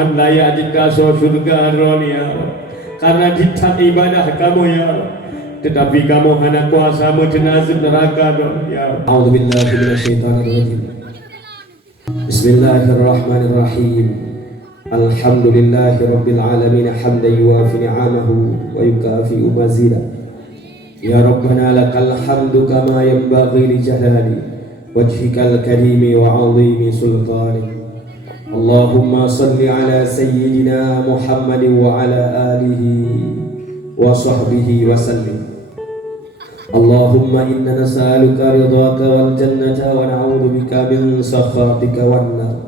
han layak jika surga ya Rabb. Karena kita ibadah kamu ya Rabb. Tetapi kamu hanya kuasa menjenazah neraka ya Rabb. A'udzubillahi minasyaitonirrajim. Bismillahirrahmanirrahim. Alhamdulillahi rabbil alamin hamdan yuwafi ni'amahu wa yukafi'u mazida. Ya Rabbana lakal hamdu kama yanbaghi li jalali wajhikal karimi wa 'azimi sultanik. Allahumma salli ala sayyidina Muhammadin wa ala alihi wa sahbihi wa sallim. Allahumma inna nas'aluka ridhaka wal jannata wa na'udzu bika min sakhatika wan nar.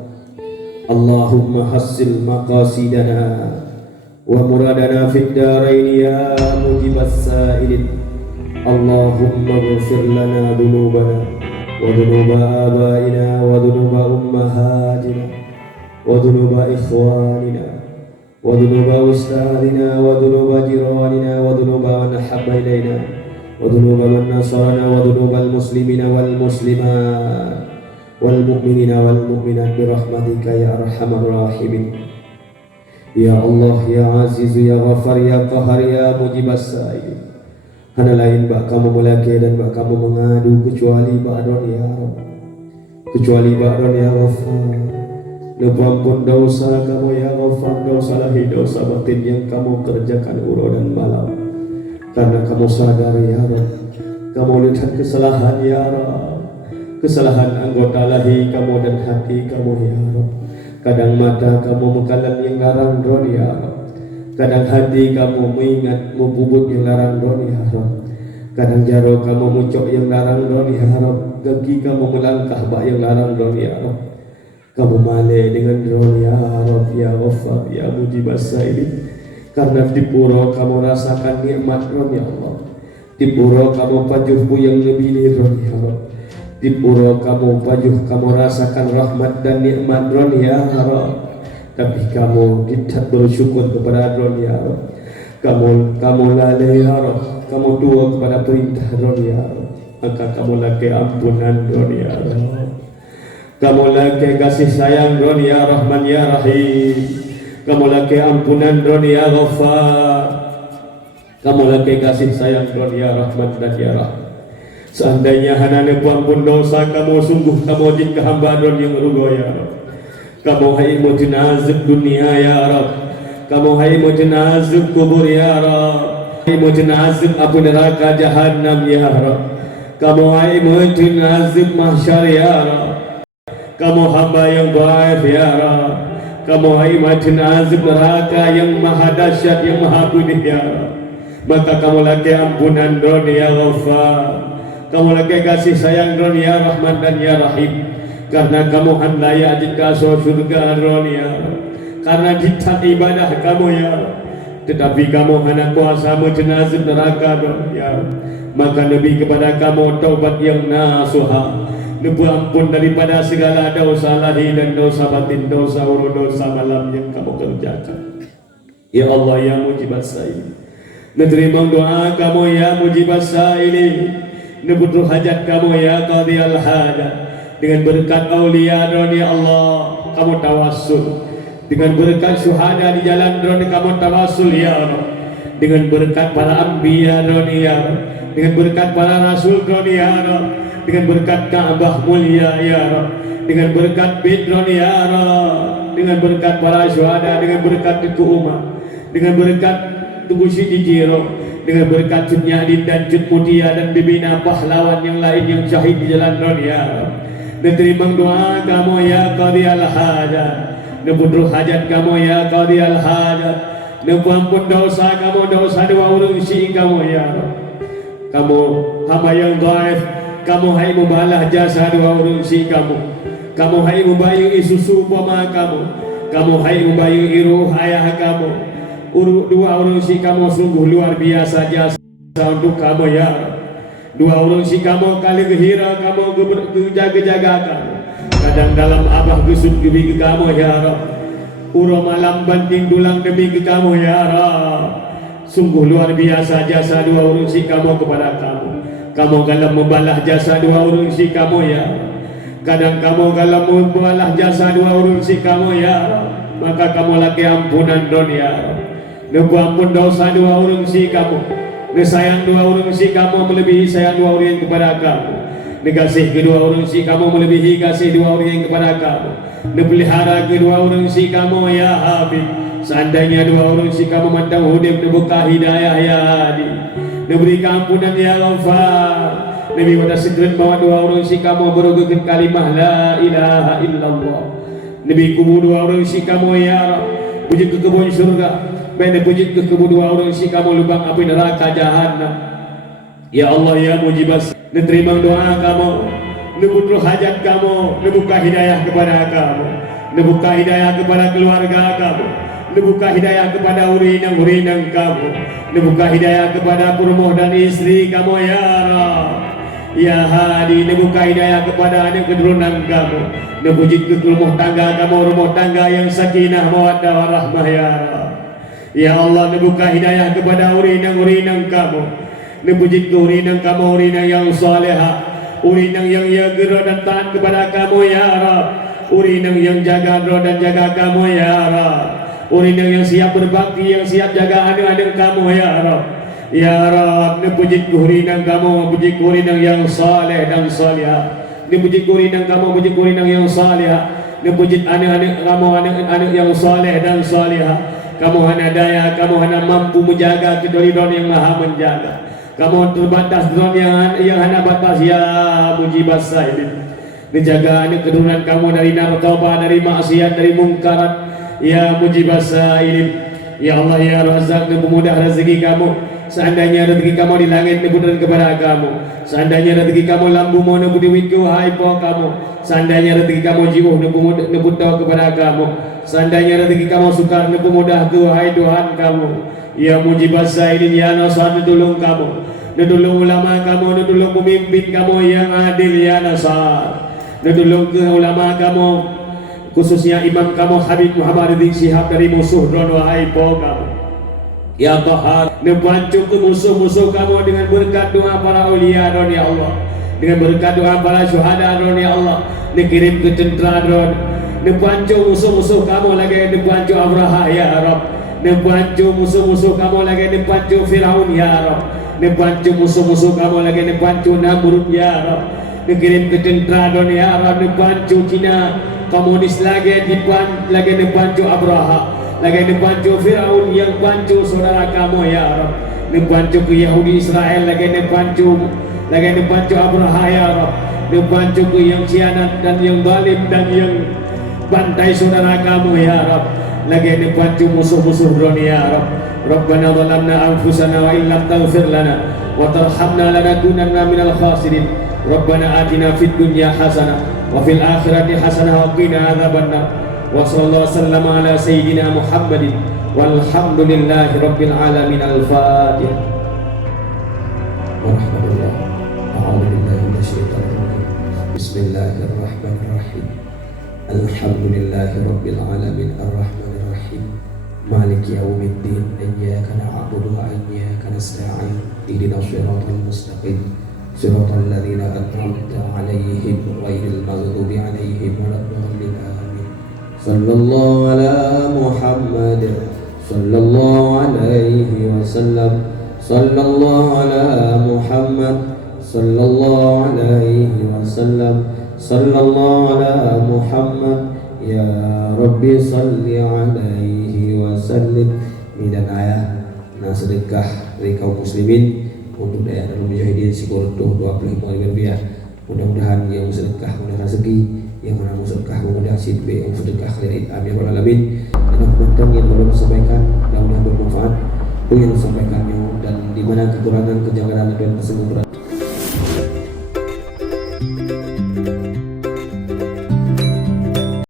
Allahumma hassil maqasidana wa muradana fid darain ya mujibas sa'ilin. Allahumma ighfir lana dhunubana wa dhunuba abaina wa dhunuba ummahatina wa dhunuba ikhwanina wa dhunuba ustadina wa dhunuba jiranina wa dhunuba man habba ilaina wa dhunuba man nasarana wa dhunuba al-muslimina wal muslimat wal mu'minina wal mu'minat bi rahmatika ya arhamar rahimin. Ya Allah, ya Aziz, ya Ghafar, ya Qahar, ya Mujibas Sa'ilin. Hana lain bak kamu melaki dan bak kamu mengadu kecuali ba'don ya Rabb, kecuali ba'don ya Ghafar. Ampun dosa kamu ya Ghafar, dosa lahir, dosa batin yang kamu kerjakan urut dan malam. Karena kamu sadar ya Rabb, kamu lihat kesalahan ya Rabb, kesalahan anggota lahir kamu dan hati kamu ya Rabb. Kadang mata kamu mengkalam yang larang ron ya Rabb, kadang hati kamu mengingat membubut yang larang ron ya Rabb. Kadang jaro kamu muncok yang larang ron ya Rabb, kaki kamu melangkah bak yang larang ron ya Rabb. Kamu malai dengan ron ya Rabb, ya Ghafar, ya Mujibas Sa'ilin. Karena di pura kamu rasakan nikmat ron ya Allah, di pura kamu pajuhmu yang lebih ron ya Rabb, di pura kamu pajuh kamu rasakan rahmat dan nikmat ron ya Rabb. Tapi kamu tidak bersyukur kepada ron ya Rabb. Kamu lalai ya Rabb, kamu tua kepada perintah ron ya Rabb. Maka kamu lagi ampunan ron ya Rabb, kamu lagi kasih sayang ron ya Rahman ya Rahim, kamu lagi ampunan ron ya Ghafar, kamu lagi kasih sayang ron ya Rahman dan ya Rahim. Seandainya hanya ampun dosa kamu, sungguh kamu jika hamba ron yang rugo ya Rabb. Kamu hai mujenazah dunia ya Rabb, kamu hai mujenazah kubur ya Rabb, hai mujenazah api neraka jahannam ya Rabb, kamu hai mujenazah mahsyar ya Rabb. Kamu hamba yang baik ya Rabb, kamu hai mujenazah neraka yang maha dahsyat, yang maha pedih ya Rabb. Maka kamu lagi ampunan ron ya Ghafar, kamu lagi kasih sayang ron ya Rahman dan ya Rahim. Karena kamu han layak jika surga ron ya Rabb. Karena kita ibadah kamu ya Rabb. Tetapi kamu hanya kuasa menjenazah neraka ron ya Rabb. Maka Nabi kepada kamu taubat yang nasuha, nebu ampun daripada segala dosa lahir dan dosa batin, dosa urut, dosa malam yang kamu kerjakan. Ya Allah ya Mujibas Sa'ilin, menerima doa kamu ya Mujibas Sa'ilin, nebutuh hajat kamu ya Qadiyal Hajat. Dengan berkat aulia ron ya Allah kamu tawassul, dengan berkat syuhada di jalan ron kamu tawassul ya Allah, dengan berkat para anbiya ron ya Allah, dengan berkat para rasul ron ya Allah, dengan berkat Ka'bah mulia ya Rabb, dengan berkat Bidron ya Rabb, dengan berkat para syuhada, dengan berkat Tuku Umar, dengan berkat Tugu Sidijiro, dengan berkat Cut Nyadin dan Cut Mutia dan bibina pahlawan yang lain yang syahid di jalan ron ya Rabb. Dan terima doa kamu ya Qadiyal Hajat, nebudruh hajat kamu ya Qadiyal Hajat, nebu ampun dosa kamu, dosa dua urung si kamu ya Rabb. Kamu hamba yang dhaif, kamu hai membalah jasa dua urung si kamu, kamu hai membayu isusu pama kamu hai membayu iruh ayah kamu, dua urung si kamu sungguh luar biasa jasa untuk kamu ya Rabb. Dua urung si kamu kali gehira kamu jaga-jaga kamu, kadang dalam abah gesut demi ke kamu ya Rabb, uro malam banting tulang demi ke kamu ya Rabb. Sungguh luar biasa jasa dua urung si kamu kepada kamu. Kamu kalau membalah jasa dua urung si kamu ya, kadang kamu kalau membalah jasa dua urung si kamu ya, maka kamu lagi ampunan don ya Rab. Nebu ampun dosa dua orang si kamu, nesayang dua orang si kamu melebihi sayang dua orang yang kepada kamu, nekasih kedua orang si kamu melebihi kasih dua orang yang kepada kamu, nepelihara kedua orang si kamu ya Habib. Seandainya dua orang si kamu mantau hudib nebuka hidayah ya Hadi, neberi keampunan ya Ghafar. Nabi pada segera bawa dua orang si kamu berugukan kalimah la ilaha illallah. Nabi kubu dua orang si kamu ya Rab, puji ke kebun surga, baik puji ke kebun dua orang si kamu lubang api neraka jahanam. Ya Allah ya mujibas, nerima doa kamu, nebutuh hajat kamu, nebuka hidayah kepada kamu, nebuka hidayah kepada keluarga kamu, nebuka hidayah kepada urinang-urinang kamu, nebuka hidayah kepada purmoh dan istri kamu ya Rab. Ya Hadi, nebuka hidayah kepada anak keturunan kamu, nebujit ke rumah tangga kamu, rumah tangga yang sakinah mawaddah warahmah ya Rab. Ya Allah, nebuka hidayah kepada urinang-urinang kamu, nebujit ke urinang kamu, urinang yang salihah, urinang yang yagira dan taat kepada kamu ya Rab, urinang yang jaga roh dan jaga kamu ya Rab, urinang yang siap berbakti, yang siap jaga anak-anak kamu ya Rab. Ya Rab, nepujit kurinang kamu, pujit kurinang yang saleh dan salihah, nepujit kurinang kamu, pujit kurinang yang salihah, nepujit anak-anak kamu, anak-anak yang saleh dan salihah. Kamu hana daya, kamu hana mampu menjaga kecuali Don yang maha menjaga. Kamu terbatas Don yang hana batas ya mujibas sa'ilin. Menjaga anak keturunan kamu dari narkoba, dari maksiat, dari mungkarat ya mujibas sa'ilin. Ya Allah ya Razak, mempermudah rezeki kamu. Seandainya rezeki kamu di langit nebutan kepada kamu, seandainya rezeki kamu lambu mau nebut duitku hai po kamu, seandainya rezeki kamu jiwa nebut tahu kepada kamu, seandainya rezeki kamu sukar nebut mudahku hai Tuhan kamu. Ya mujibas sa'ilin ya Nasar, netulung kamu, netulung ulama kamu, netulung pemimpin kamu yang adil ya Nasar, netulung ke ulama kamu, khususnya imam kamu Habib Muhammad Rizik Syihab dari musuh don wahai po kamu. Ya Tahar, nebantu ke musuh-musuh kamu dengan berkat doa para ulia don ya Allah, dengan berkat doa para syuhada don ya Allah, dikirim ke tentera don, nebantu musuh-musuh kamu lagi, nebantu Abraha ya Rab, nebantu musuh-musuh kamu lagi, nebantu Firaun ya Rab, nebantu musuh-musuh kamu lagi, nebantu Namrud ya Rab, dikirim ke tentera don ya Rab, nebantu Cina komunis lagi, nebantu Abraha, lagi nebantu Firaun yang bantu saudara kamu ya Rab, nebantu ke Yahudi Israel, lagi nebantu Abraha ya Rab, nebantu ke yang khianat dan yang zalim dan yang bantai saudara kamu ya Rab, lagi nebantu musuh-musuh dunia ya Rab. Rabbana zalamna anfusana wa illam taghfir lana wa tarhamna lanakunanna minal khasirin. Rabbana atina fid dunya hasanah wa fil akhirati hasanah wa qina adzabannar. Wa sallallahu wasallam ala sayyidina Muhammadin walhamdulillahi rabbil alamin. Al-Fatihah. Warahmatullahi a'udzubillahi minasyaitonir rajim. Bismillahirrahmanirrahim. Alhamdulillahi rabbil alamin arrahmanir rahim. Maliki yaumiddin. Iyyaka na'budu wa iyyaka nasta'in. Ihdinas siratal mustaqim. Siratal ladzina an'amta 'alaihim ghairil maghdubi 'alaihim waladdallin. Sallallahu ala Muhammad, sallallahu alaihi wasallam, sallallahu ala Muhammad, sallallahu alaihi wasallam, sallallahu ala Muhammad. Ya Rabbi salli alaihi wasallim. Ini dan ayah nah sedekah dari kaum muslimin untuk daerah Mujahidin Sikolto 25.000 rupiah. Mudah-mudahan yang bersedekah mudah rezeki, yang mana bersedekah mudah sidbe, yang bersedekah kalian amin ya alamin. Dan penonton yang belum sampaikan mudah-mudahan bermanfaat. Yang sampaikannya dan di mana kekurangan kejanggalan dan kesempurnaan